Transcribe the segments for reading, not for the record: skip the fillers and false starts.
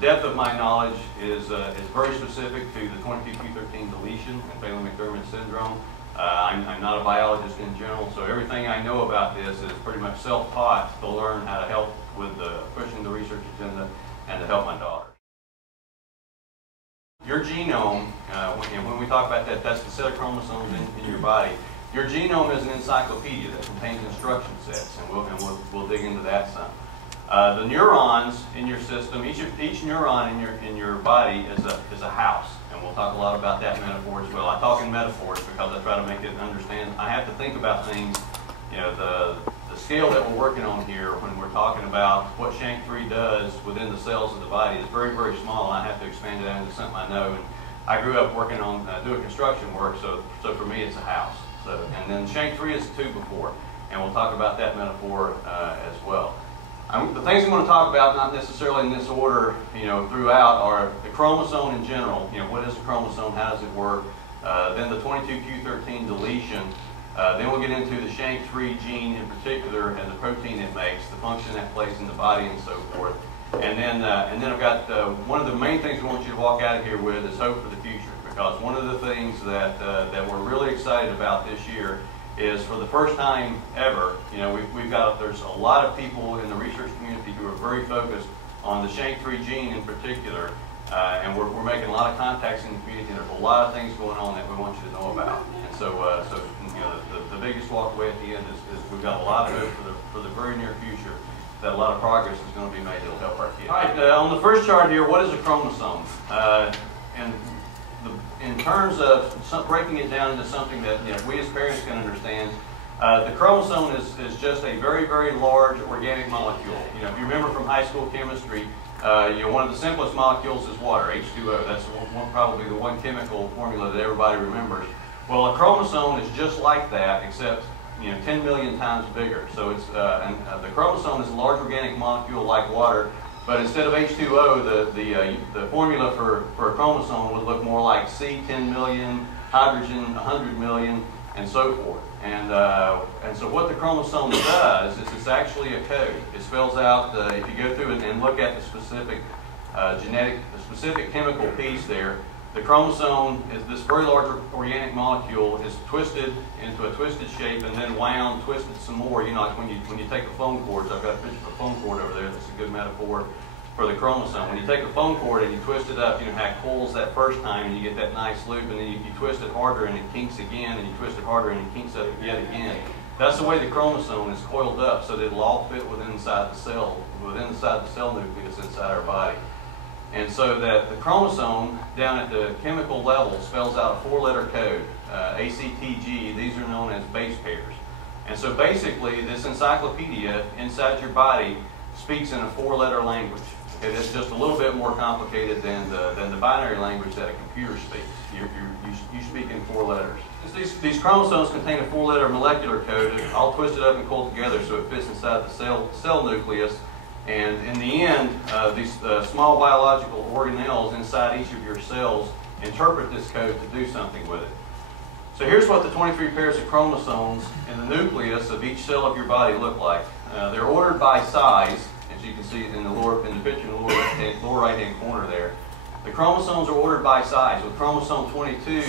depth of my knowledge is very specific to the 22q13 deletion and Phelan-McDermid syndrome. I'm not a biologist in general, so everything I know about this is pretty much self-taught to learn how to help with pushing the research agenda and to help my daughter. Your genome, when we talk about that, that's the set of chromosomes in your body. Your genome is an encyclopedia that contains instruction sets, and we'll dig into that some. The neurons in your system, each neuron in your body is a house, and we'll talk a lot about that metaphor as well. I talk in metaphors because I try to make it understand. I have to think about things, the scale that we're working on here when we're talking about what SHANK3 does within the cells of the body is very, very small, and I have to expand it out into something I know. And I grew up working on doing construction work, so for me it's a house. And then SHANK3 is a 2 and we'll talk about that metaphor as well. The things I'm going to talk about, not necessarily in this order, throughout, are the chromosome in general. What is a chromosome? How does it work? Then the 22q13 deletion. Then we'll get into the SHANK3 gene in particular and the protein it makes, the function that plays in the body, and so forth. And then I've got one of the main things we want you to walk out of here with is hope for the future. Because one of the things that we're really excited about this year is, for the first time ever, there's a lot of people in the research community who are very focused on the SHANK3 gene in particular, and we're making a lot of contacts in the community. And there's a lot of things going on that we want you to know about. And so the biggest walk away at the end is we've got a lot of hope for the very near future, that a lot of progress is going to be made that'll help our kids. All right, on the first chart here, what is a chromosome? In terms of breaking it down into something that we as parents can understand, the chromosome is just a very, very large organic molecule. If you remember from high school chemistry, one of the simplest molecules is water, H2O. That's probably the one chemical formula that everybody remembers. Well, a chromosome is just like that, except 10 million times bigger. So it's the chromosome is a large organic molecule like water. But instead of H2O, the formula for a chromosome would look more like C, 10 million, hydrogen, 100 million, and so forth. And so what the chromosome does is it's actually a code. It spells out, if you go through it and look at the specific the specific chemical piece there, the chromosome is this very large organic molecule is twisted into a twisted shape and then wound, twisted some more. Like when you take a phone cord. So I've got a picture of a phone cord over there. That's a good metaphor for the chromosome. When you take a phone cord and you twist it up, how it coils that first time and you get that nice loop, and then you twist it harder and it kinks again, and you twist it harder and it kinks up yet again. That's the way the chromosome is coiled up, so that it'll all fit within the cell nucleus inside our body. And so that the chromosome down at the chemical level spells out a 4-letter code, ACTG. These are known as base pairs. And so basically this encyclopedia inside your body speaks in a 4-letter language. Okay, that's just a little bit more complicated than the binary language that a computer speaks. You speak in 4 letters. These chromosomes contain a 4-letter molecular code, all twisted up and coiled together so it fits inside the cell nucleus. And in the end, these small biological organelles inside each of your cells interpret this code to do something with it. So here's what the 23 pairs of chromosomes in the nucleus of each cell of your body look like. They're ordered by size, as you can see in the picture in the lower right-hand corner there. The chromosomes are ordered by size, with chromosome 22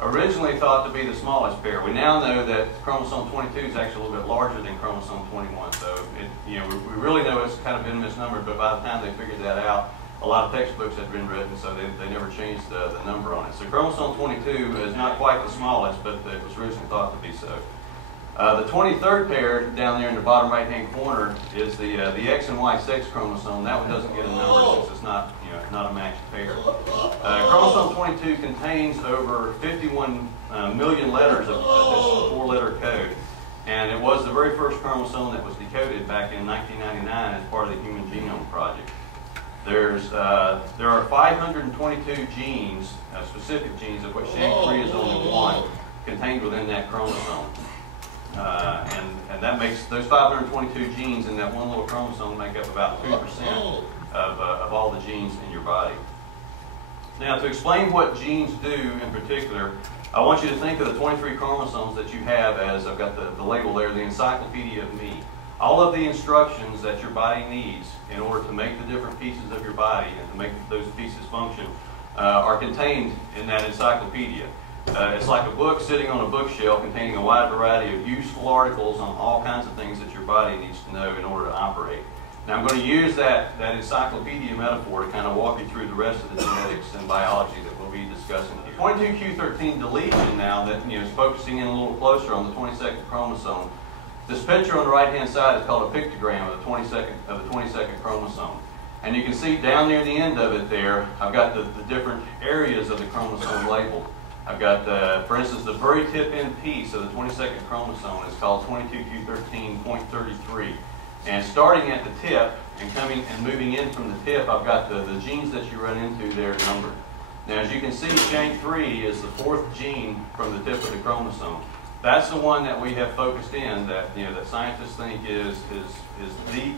originally thought to be the smallest pair. We now know that chromosome 22 is actually a little bit larger than chromosome 21. So we really know it's kind of been misnumbered, but by the time they figured that out, a lot of textbooks had been written, so they never changed the number on it. So chromosome 22 is not quite the smallest, but it was originally thought to be so. The 23rd pair down there in the bottom right-hand corner is the X and Y sex chromosome. That one doesn't get a number since it's not not a matched pair. Chromosome 22 contains over 51 million letters of this 4-letter code, and it was the very first chromosome that was decoded back in 1999 as part of the Human Genome Project. There are 522 genes, specific genes, of which SHANK3 is only one, contained within that chromosome. And that makes those 522 genes in that one little chromosome make up about 2% of all the genes in your body. Now, to explain what genes do in particular, I want you to think of the 23 chromosomes that you have as, I've got the label there, the encyclopedia of me. all of the instructions that your body needs in order to make the different pieces of your body and to make those pieces function are contained in that encyclopedia. It's like a book sitting on a bookshelf containing a wide variety of useful articles on all kinds of things that your body needs to know in order to operate. Now I'm going to use that encyclopedia metaphor to kind of walk you through the rest of the genetics and biology that we'll be discussing here. 22q13 deletion now that is focusing in a little closer on the 22nd chromosome. This picture on the right hand side is called a pictogram of the 22nd chromosome. And you can see down near the end of it there, I've got the different areas of the chromosome labeled. I've got, for instance, the very tip end piece of the 22nd chromosome is called 22q13.33. And starting at the tip and coming and moving in from the tip, I've got the genes that you run into there numbered. Now, as you can see, SHANK3 is the 4th gene from the tip of the chromosome. That's the one that we have focused in that that scientists think is the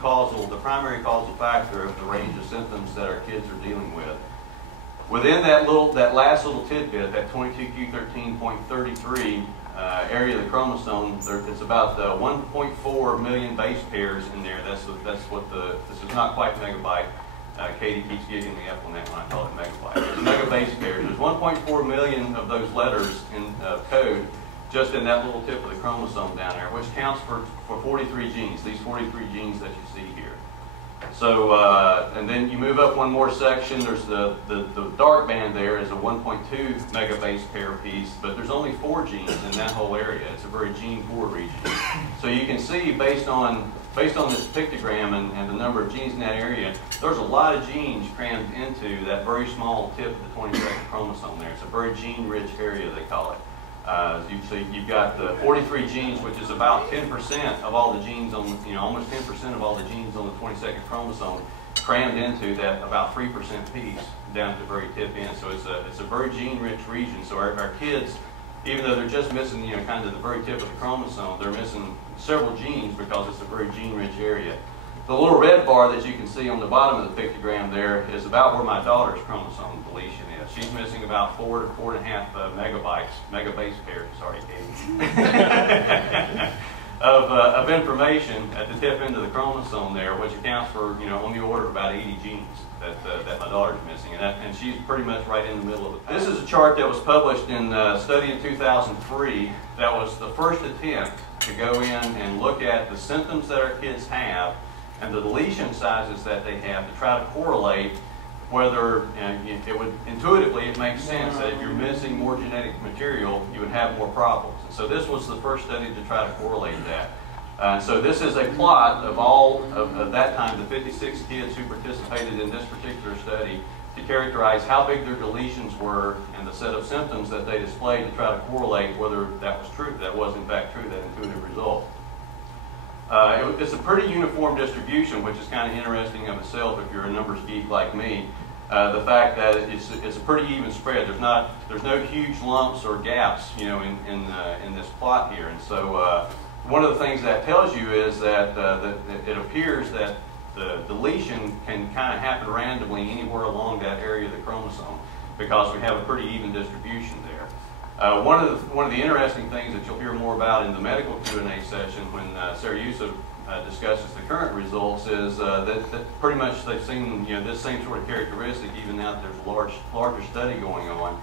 primary causal factor of the range of symptoms that our kids are dealing with. Within that last little tidbit, that 22q13.33 area of the chromosome, it's about 1.4 million base pairs in there. This is not quite megabyte. Katie keeps giving me up on that when I call it megabyte. It's megabase pairs. There's 1.4 million of those letters in code just in that little tip of the chromosome down there, which counts for 43 genes, these 43 genes that you see here. So, and then you move up one more section, there's the dark band there is a 1.2 megabase pair piece, but there's only 4 genes in that whole area. It's a very gene poor region. So you can see based on this pictogram and the number of genes in that area, there's a lot of genes crammed into that very small tip of the 22nd chromosome there. It's a very gene-rich area, they call it. So you've got the 43 genes, which is about 10% of all the genes on, almost 10% of all the genes on the 22nd chromosome crammed into that about 3% piece down at the very tip end. So it's a very gene-rich region. So our kids, even though they're just missing, kind of the very tip of the chromosome, they're missing several genes because it's a very gene-rich area. The little red bar that you can see on the bottom of the pictogram there is about where my daughter's chromosome deletion is. She's missing about 4 to 4.5 megabase pairs, sorry, Katie, of information at the tip end of the chromosome there, which accounts for, on the order of about 80 genes that my daughter's missing, and she's pretty much right in the middle of it. This is a chart that was published in a study in 2003 that was the first attempt to go in and look at the symptoms that our kids have and the deletion sizes that they have to try to correlate whether, intuitively it makes sense that if you're missing more genetic material, you would have more problems. And so this was the first study to try to correlate that. So this is a plot of all of that time, the 56 kids who participated in this particular study, to characterize how big their deletions were and the set of symptoms that they displayed to try to correlate whether that was true, that was in fact true, that intuitive result. It's a pretty uniform distribution, which is kind of interesting of itself if you're a numbers geek like me. The fact that it's a pretty even spread. There's no huge lumps or gaps, in this plot here. And so one of the things that tells you is that, it appears that the deletion can kind of happen randomly anywhere along that area of the chromosome because we have a pretty even distribution there. One of the interesting things that you'll hear more about in the medical Q&A session when Sarah Yusuf discusses the current results is that pretty much they've seen this same sort of characteristic even now that there's a larger study going on.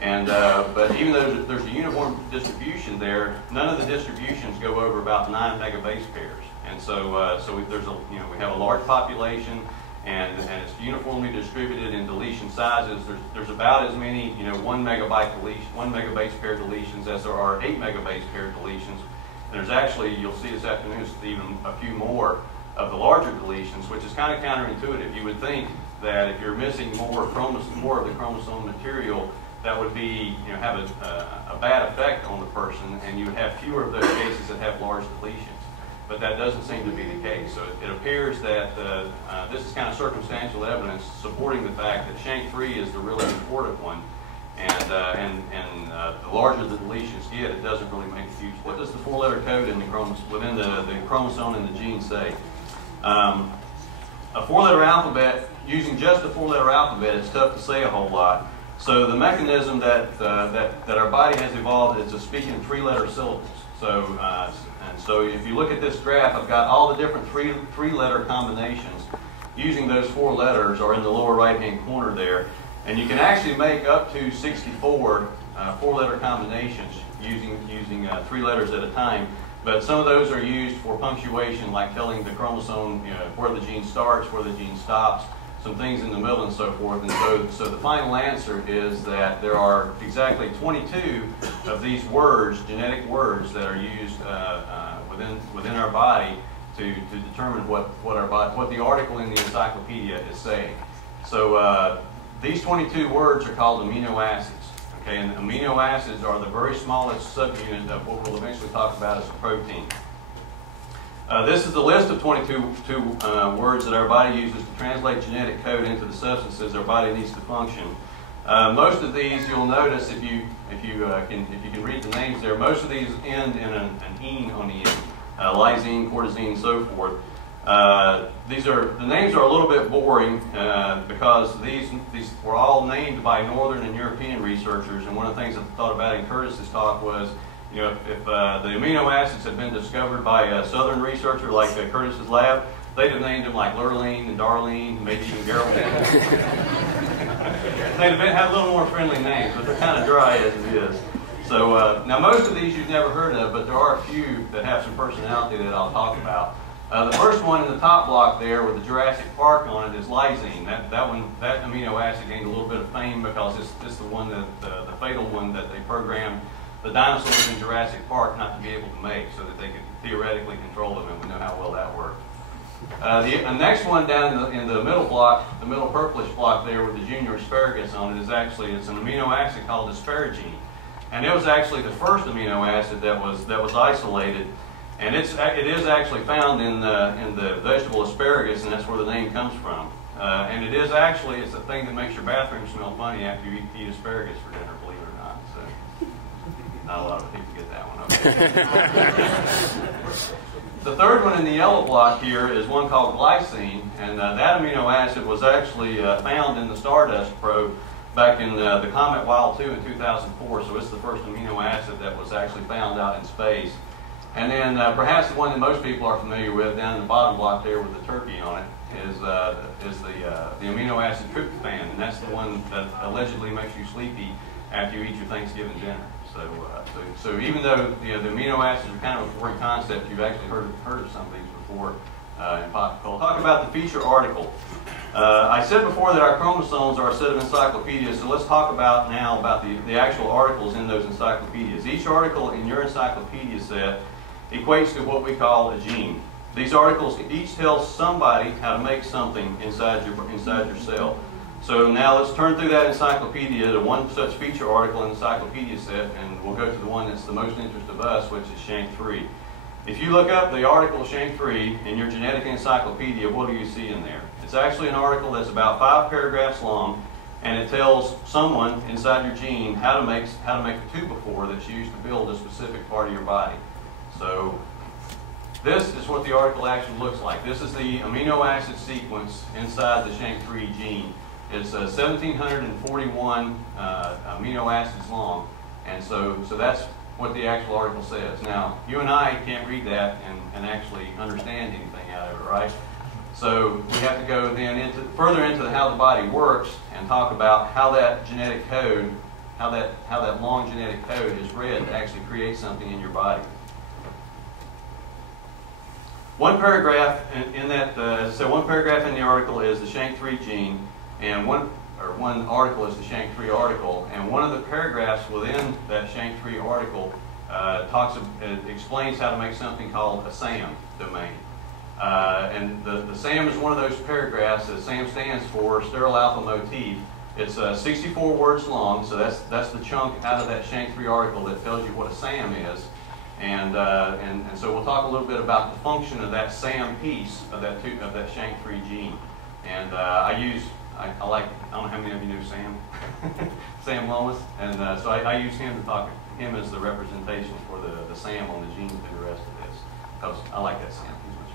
And but even though there's a uniform distribution there, none of the distributions go over about 9 megabase pairs. And so we have a large population. And it's uniformly distributed in deletion sizes. There's about as many 1 megabase pair deletions as there are 8 megabase pair deletions. And there's actually, you'll see this afternoon, even a few more of the larger deletions, which is kind of counterintuitive. You would think that if you're missing more of the chromosome material, that would be have a bad effect on the person, and you would have fewer of those cases that have large deletions. But that doesn't seem to be the case. So it appears that this is kind of circumstantial evidence supporting the fact that SHANK3 is the really important one. And the larger the deletions get, it doesn't really make a huge difference. What does the 4-letter code in within the chromosome and the gene say? A 4-letter alphabet, using just the 4-letter alphabet, it's tough to say a whole lot. So the mechanism that our body has evolved is to speak in 3-letter syllables. So so if you look at this graph, I've got all the different three-letter combinations using those 4 letters are in the lower right-hand corner there. And you can actually make up to 64 4-letter combinations using 3 letters at a time. But some of those are used for punctuation, like telling the chromosome, you know, where the gene starts, where the gene stops, some things in the middle, and so forth. And so the final answer is that there are exactly 22 of these words, genetic words, that are used within our body to determine what the article in the encyclopedia is saying. So these 22 words are called amino acids. Okay, and amino acids are the very smallest subunit of what we'll eventually talk about as a protein. This is the list of 22 words that our body uses to translate genetic code into the substances our body needs to function. Most of these, you'll notice if you can read the names there, most of these end in an "ene" on the end, lysine, cortisine, so forth. The names are a little bit boring because these were all named by Northern and European researchers, and one of the things I thought about in Curtis's talk was, you know, if the amino acids had been discovered by a Southern researcher like Curtis's lab, they'd have named them like Lurline and Darlene, maybe even Geraldine. They'd have had a little more friendly names, but they're kind of dry as it is. So now most of these you've never heard of, but there are a few that have some personality that I'll talk about. The first one in the top block there with the Jurassic Park on it is lysine. That amino acid gained a little bit of fame because it's the one that the fatal one that they programmed the dinosaurs in Jurassic Park not to be able to make, so that they could theoretically control them, and we know how well that worked. The next one down in the middle block, the middle purplish block there with the junior asparagus on it, it's an amino acid called asparagine, and it was actually the first amino acid that was isolated. And it is actually found in the vegetable asparagus, and that's where the name comes from. And it's a thing that makes your bathroom smell funny after you eat asparagus for dinner, believe it or not. So not a lot of people get that one. Okay. The third one in the yellow block here is one called glycine, and that amino acid was actually found in the Stardust probe back in the comet Wild 2 in 2004. So it's the first amino acid that was actually found out in space. And then perhaps the one that most people are familiar with down in the bottom block there with the turkey on it is the amino acid tryptophan, and that's the one that allegedly makes you sleepy after you eat your Thanksgiving dinner. So even though the amino acids are kind of a foreign concept, you've actually heard of some of these before in pop culture. Talk about the feature article. I said before that our chromosomes are a set of encyclopedias, so let's talk now about the actual articles in those encyclopedias. Each article in your encyclopedia set equates to what we call a gene. These articles each tell somebody how to make something inside your cell. So now let's turn through that encyclopedia to one such feature article in the encyclopedia set, and we'll go to the one that's the most interest of us, which is SHANK3. If you look up the article SHANK3 in your genetic encyclopedia, what do you see in there? It's actually an article that's about 5 paragraphs long, and it tells someone inside your gene how to make a tubophore that's used to build a specific part of your body. So this is what the article actually looks like. This is the amino acid sequence inside the SHANK3 gene. It's 1,741 amino acids long, and so that's what the actual article says. Now, you and I can't read that and actually understand anything out of it, right? So we have to go then further into how the body works and talk about how that genetic code, how that long genetic code is read to actually create something in your body. One paragraph in that, as I said, one paragraph in the article is the SHANK3 gene, and one article is the SHANK3 article, and one of the paragraphs within that SHANK3 article explains how to make something called a SAM domain. And the SAM is one of those paragraphs that SAM stands for sterile alpha motif. It's 64 words long, so that's the chunk out of that SHANK3 article that tells you what a SAM is. And so we'll talk a little bit about the function of that SAM piece of that SHANK3 gene. And I don't know how many of you know Sam, Sam Lomas, and so I use him as the representation for the SAM on the gene through the rest of this, because I like that SAM. He's much